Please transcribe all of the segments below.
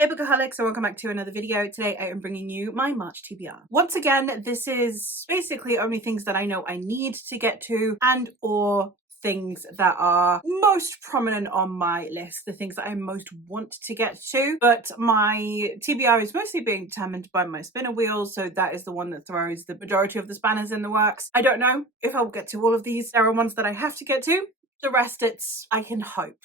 Hey Bookaholics, and welcome back to another video. Today I am bringing you my March TBR. Once again, this is basically only things that I know I need to get to and or things that are most prominent on my list, the things that I most want to get to. But my TBR is mostly being determined by my spinner wheel, so that is the one that throws the majority of the spanners in the works. I don't know if I'll get to all of these. There are ones that I have to get to. The rest, I can hope,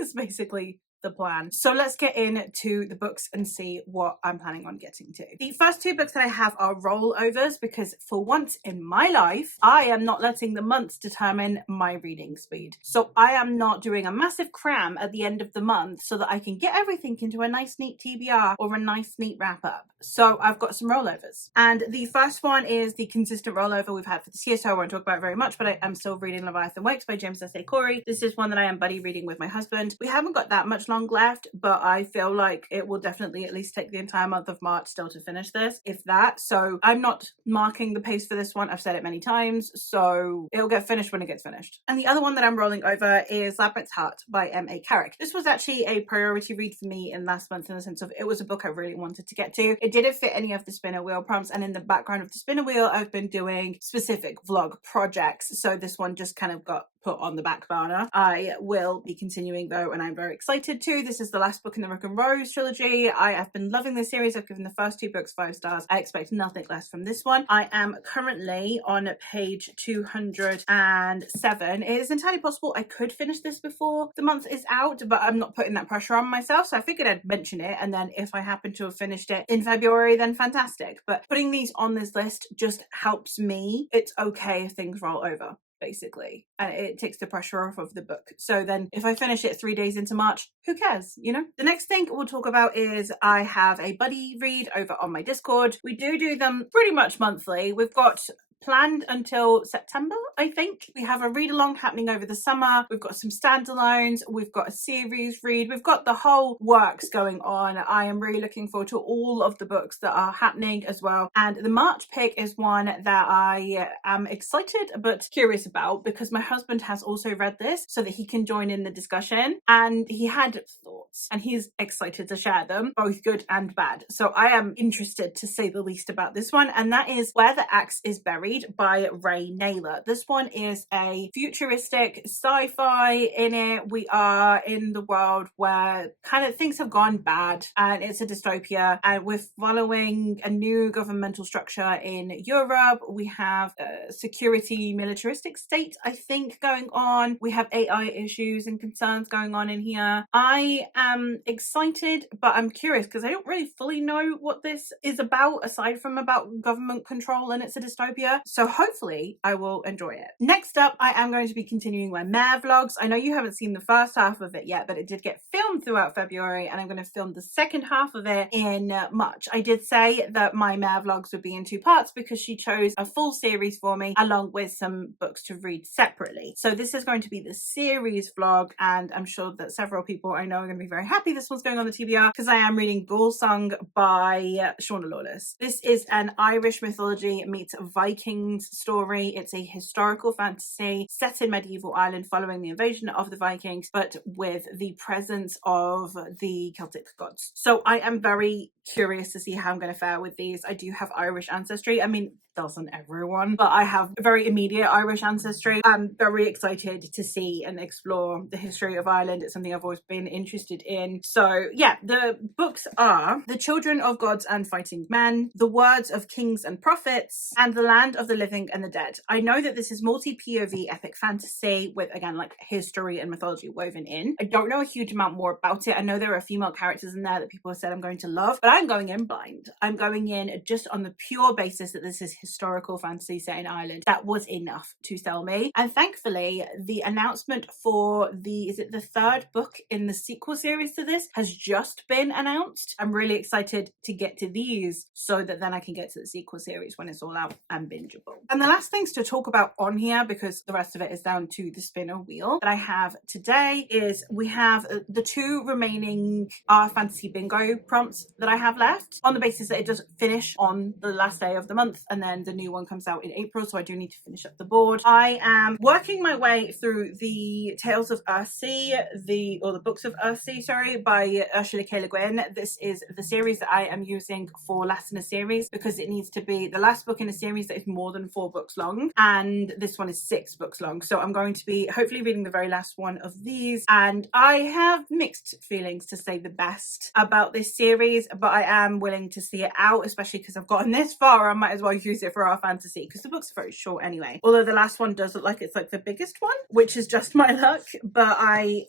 is basically the plan. So let's get into the books and see what I'm planning on getting to. The first two books that I have are rollovers because for once in my life, I am not letting the months determine my reading speed. So I am not doing a massive cram at the end of the month so that I can get everything into a nice neat TBR or a nice neat wrap up. So I've got some rollovers. And the first one is the consistent rollover we've had for this year, so I won't talk about it very much, but I am still reading Leviathan Wakes by James S.A. Corey. This is one that I am buddy reading with my husband. We haven't got that much long left, but I feel like it will definitely at least take the entire month of March still to finish this, if that. So I'm not marking the pace for this one. I've said it many times, so it'll get finished when it gets finished. And the other one that I'm rolling over is Labyrinth's Heart by M.A. Carrick. This was actually a priority read for me in last month in the sense of it was a book I really wanted to get to. It didn't fit any of the spinner wheel prompts, and in the background of the spinner wheel I've been doing specific vlog projects, so this one just kind of got put on the back burner. I will be continuing though, and I'm very excited too. This is the last book in the Rook and Rose trilogy. I have been loving this series. I've given the first two books 5 stars. I expect nothing less from this one. I am currently on page 207. It is entirely possible I could finish this before the month is out, but I'm not putting that pressure on myself, so I figured I'd mention it, and then if I happen to have finished it in February, then fantastic. But putting these on this list just helps me. It's okay if things roll over, basically, and it takes the pressure off of the book. So then if I finish it 3 days into March, who cares, you know? The next thing we'll talk about is I have a buddy read over on my Discord. We do them pretty much monthly. We've got planned until September, I think. We have a read along happening over the summer. We've got some standalones. We've got a series read. We've got the whole works going on. I am really looking forward to all of the books that are happening as well. And the March pick is one that I am excited but curious about because my husband has also read this so that he can join in the discussion, and he had thoughts and he's excited to share them, both good and bad. So I am interested to say the least about this one, and that is Where the Axe is Buried by Ray Naylor. This one is a futuristic sci-fi. In it, we are in the world where kind of things have gone bad and it's a dystopia, and we're following a new governmental structure in Europe. We have a security militaristic state, I think, going on. We have AI issues and concerns going on in here. I am excited, but I'm curious because I don't really fully know what this is about aside from about government control, and it's a dystopia. So hopefully I will enjoy it. Next up, I am going to be continuing my Mare vlogs. I know you haven't seen the first half of it yet, but it did get filmed throughout February, and I'm going to film the second half of it in March. I did say that my Mare vlogs would be in 2 parts because she chose a full series for me along with some books to read separately. So this is going to be the series vlog, and I'm sure that several people I know are going to be very happy this one's going on the TBR because I am reading Ghoul Song by Shauna Lawless. This is an Irish mythology meets Vikings story. It's a historical fantasy set in medieval Ireland following the invasion of the Vikings, but with the presence of the Celtic gods. So I am very curious to see how I'm going to fare with these. I do have Irish ancestry. I mean, doesn't everyone? But I have a very immediate Irish ancestry. I'm very excited to see and explore the history of Ireland. It's something I've always been interested in. So yeah, the books are The Children of Gods and Fighting Men, The Words of Kings and Prophets, and The Land of the Living and the Dead. I know that this is multi-POV epic fantasy with, again, like history and mythology woven in. I don't know a huge amount more about it. I know there are female characters in there that people have said I'm going to love, but I'm going in blind. I'm going in just on the pure basis that this is historical fantasy set in Ireland. That was enough to sell me. And thankfully, the announcement for the 3rd book in the sequel series to this has just been announced. I'm really excited to get to these so that then I can get to the sequel series when it's all out and bingeable. And the last things to talk about on here, because the rest of it is down to the spinner wheel that I have today, is we have the 2 remaining fantasy bingo prompts that I have left on the basis that it does finish on the last day of the month, and then then the new one comes out in April, so I do need to finish up the board. I am working my way through the Tales of Earthsea, the Books of Earthsea, sorry, by Ursula K. Le Guin. This is the series that I am using for last in a series, because it needs to be the last book in a series that is more than 4 books long, and this one is 6 books long. So I'm going to be hopefully reading the very last one of these, and I have mixed feelings, to say the best, about this series, but I am willing to see it out, especially because I've gotten this far. I might as well use it for our fantasy, because the books are very short anyway, although the last one does look like it's like the biggest one, which is just my luck. But I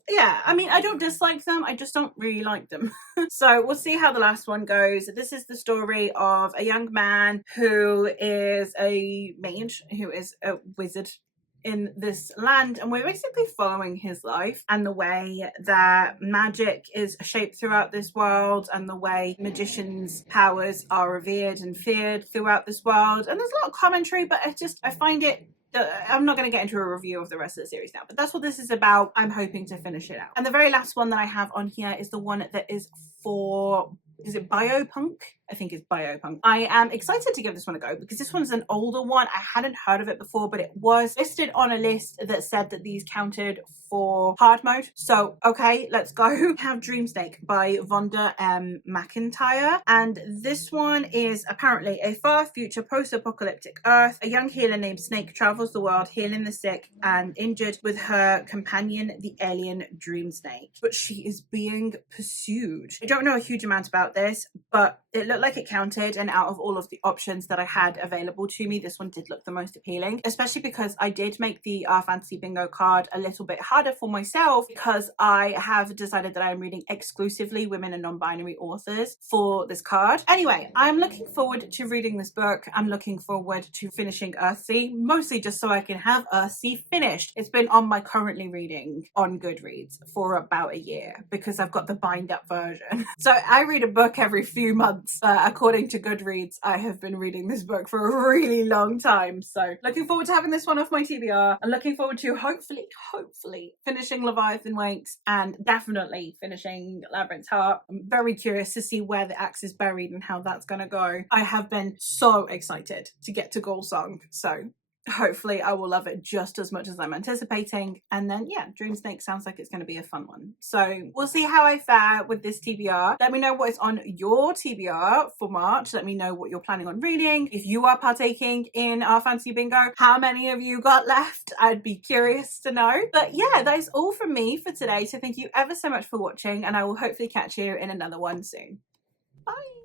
mean, I don't dislike them, I just don't really like them. So we'll see how the last one goes. This is the story of a young man who is a mage, who is a wizard in this land, and we're basically following his life and the way that magic is shaped throughout this world, and the way magicians' powers are revered and feared throughout this world. And there's a lot of commentary, but I find it, I'm not going to get into a review of the rest of the series now, but that's what this is about. I'm hoping to finish it out. And the very last one that I have on here is the one that is for, is it Biopunk? I think it's Biopunk. I am excited to give this one a go, because this one's an older one. I hadn't heard of it before, but it was listed on a list that said that these counted for hard mode. So, okay, let's go. We have Dreamsnake by Vonda M. McIntyre. And this one is apparently a far future post-apocalyptic Earth. A young healer named Snake travels the world healing the sick and injured with her companion, the alien Dreamsnake. But she is being pursued. I don't know a huge amount about this, but it looked like it counted, and out of all of the options that I had available to me, this one did look the most appealing, especially because I did make the Fantasy Bingo card a little bit harder for myself, because I have decided that I'm reading exclusively women and non-binary authors for this card. Anyway, I'm looking forward to reading this book. I'm looking forward to finishing Earthsea, mostly just so I can have Earthsea finished. It's been on my currently reading on Goodreads for about a year, because I've got the bind up version. So I read a book every few months. According to Goodreads, I have been reading this book for a really long time. So looking forward to having this one off my TBR. I'm looking forward to hopefully finishing Leviathan Wakes, and definitely finishing Labyrinth's Heart. I'm very curious to see where the axe is buried and how that's going to go. I have been so excited to get to Goal Song. So hopefully I will love it just as much as I'm anticipating. And then yeah, Dreamsnake sounds like it's going to be a fun one. So we'll see how I fare with this TBR. Let me know what is on your TBR for March. Let me know what you're planning on reading. If you are partaking in our Fantasy Bingo, how many of you got left? I'd be curious to know. But yeah, that is all from me for today. So thank you ever so much for watching, and I will hopefully catch you in another one soon. Bye.